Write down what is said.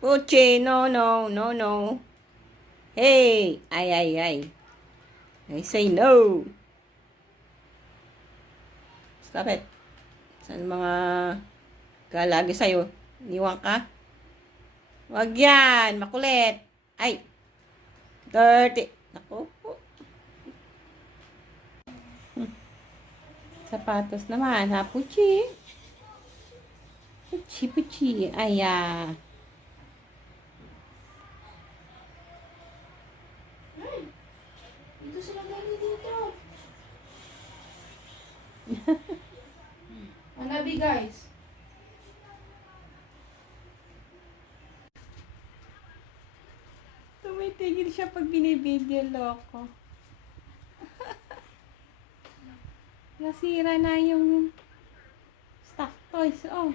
Puchi, no, no, no, no. Hey! Ay, ay, ay. I say no. Stop it. Saan mga galagi sa'yo? Iniwan ka? Wag yan. Makulit. Ay. Dirty. Naku po. Sapatos naman, ha, Puchi? Puchi, Puchi. Ay, ah. Dito sila dali dito. Hanabi guys. Tumitigil siya pag binibideo, loko. Nasira na yung stuffed toys. Oh.